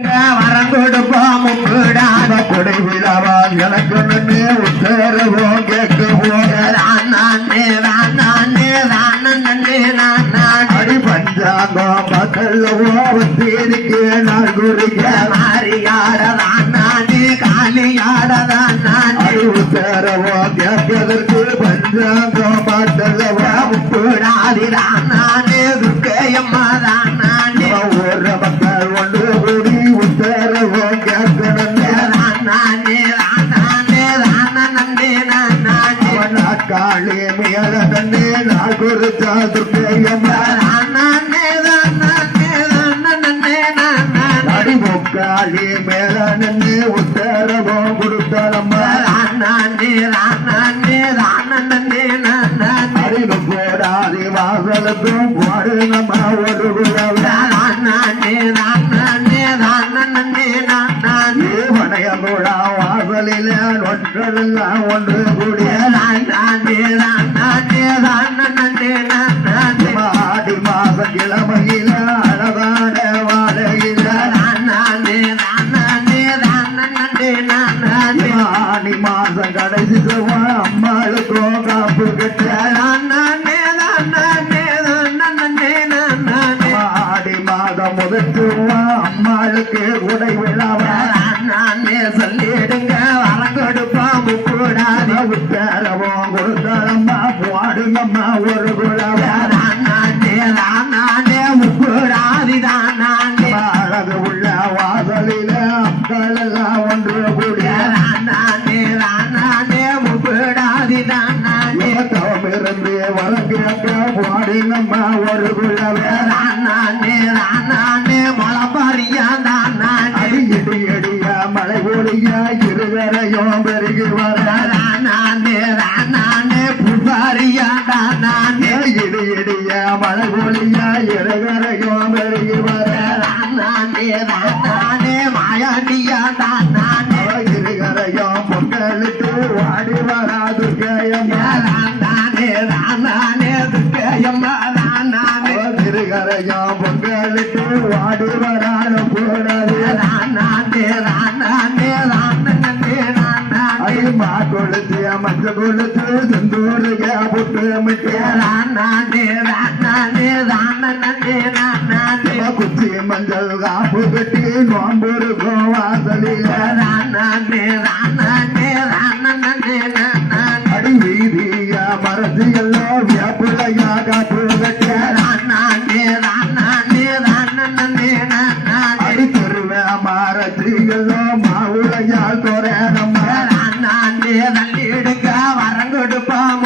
வரம் கொடுப்போம் முக்கூடாத கொடை விழாவா எனக்கு நன்னே உத்தரவோம் கேட்க போனே அடி பஞ்சாங்கம் மக்களவோ தேடிக்கே நாள் குறிக்க மாறியாடதான் நானே காலியாடதான் நானே உத்தரவோ கேட்பதற்கு பஞ்சாங்கம் பாட்டல்லவா முக்கூடாதிதான் நானே துர்க்கையம்மாதான் நானே ஒரு மக்கள் ஒன்று கூடி உத்தரவோ கேட்கணும் காளி மேல தன்னே நாள் குறிச்சா துர்க்கையம்மா அடி முக்காளி மேல நின்று உத்தரவோ கொடுத்தாலம்மா அறிவு போடாது வாசலுக்கும் போடு நம்ம ஒரு வனையங்கூடா வாசலில் ஒன்றெல்லாம் ஒன்று கூடிய ஆடி மாச கிழமையில அழகான வாழையில ஆடி மாசம் கடைசி அம்மாளுக்கும் காப்பு கட்ட ஆடி மாதம் முதற்றுவா அம்மாளுக்கு உடை விழாவா சொல்லிடுங்க வரம் கொடுப்போம் கூடாது உத்தரவும் கொடுத்தாலம்மா போடுங்கம்மா ஒரு முக்கூடாதிதான் அழகு உள்ள வாசலில அக்கள் எல்லாம் ஒன்று கூடிய முக்கூடாதிதான் இருந்து வழங்கிழக்க போடுங்கம்மா ஒரு இடி எடிய மழை ஒளிய இருவரையும் பெருகி வர இடி எடிய மழை ஒளிய இருவரையும் பெருகி வர இருகரையும் பொங்கலிட்டு வாடி வராது இருகரையும் பொங்கலிட்டு வாடி வராது கூடாது மா கொளுத்து மஞ்ச கொளுத்து செந்தூருக புட்டு மிட்டு குச்சி மஞ்சள் காப்பு கட்டி நோம்புருக்கும் வாசலில் அடி வீதிய மரசியல்லோ வியாப்புலையா காப்பு கட்ட அடி தெருவ மரசியல்லோ மாவுளையா தோரணம் வரம் கொடுப்போம்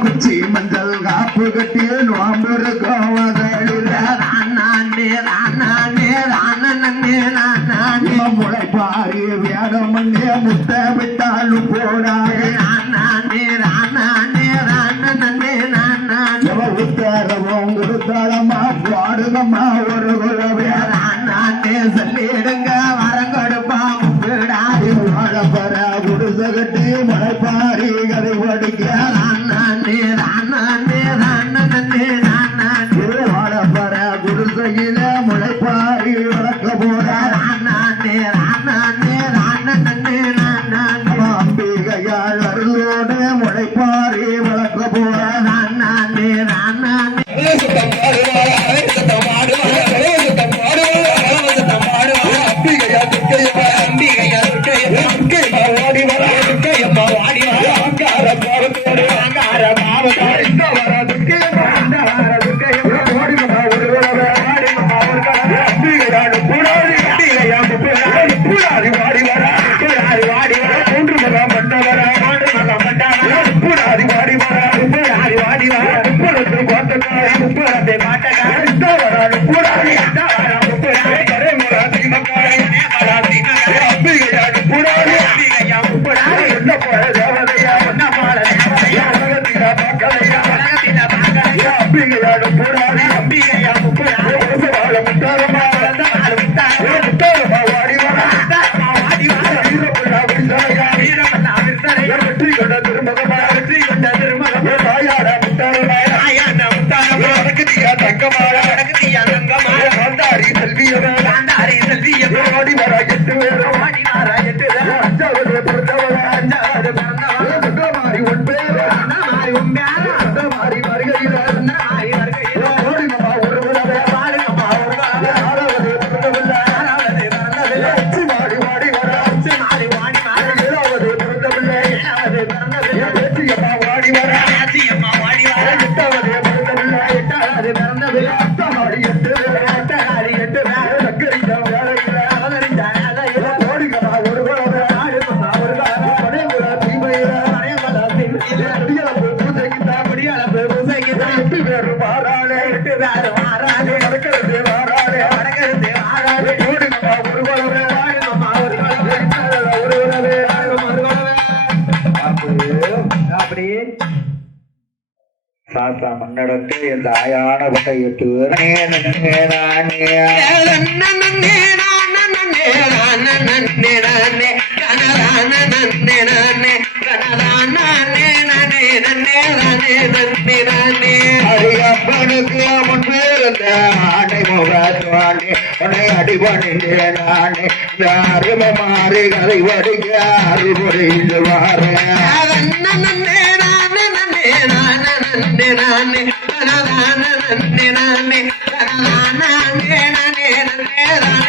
குச்சி மஞ்சள் காப்பு கட்டி நோம்புருக்கும் முளைப்பாரி வேடம் முத்த விட்டாலும் போடாது உத்தரவும் கொடுத்தாலம்மா பாடுங்கம்மா ஒரு சொல்லிடுங்க வரம் கொடுப்போம் வாழப்பற குடிசகட்டி முளைப்பாரி கதை படிக்க வாழப்பற குடிசையில முளைப்பாரி வளர்க்க போற அம்பிகையாள் அருளோடு முளைப்பாரி வளர்க்க போற கூடாது பார்த்தா மன்னடத்தை இந்த ஆயான பட்டை எட்டு அடியப்பனுக்கு முன்பு இருந்த ஆடை முகாசுவானே உன்னை அடிபணிந்தேன் நானே அருமை மாறி கதை வடிக்க அறிவுரைந்து வாரேன் நானே